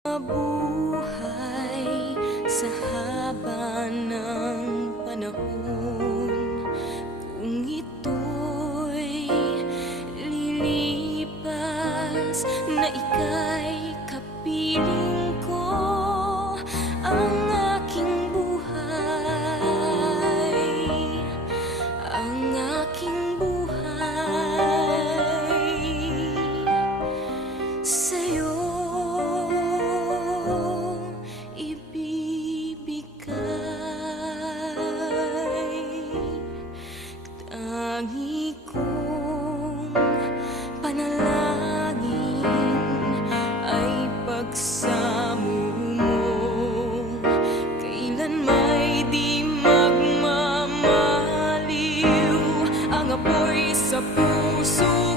Mabuhay sa haba ng panahon. Kung ito'y lilipas Na ika'y kapiling ko Ang aking buhay Ang aking buhay Tangi panalangin ay pagsamo mo. Kailan may di magmamaliw Ang apoy sa puso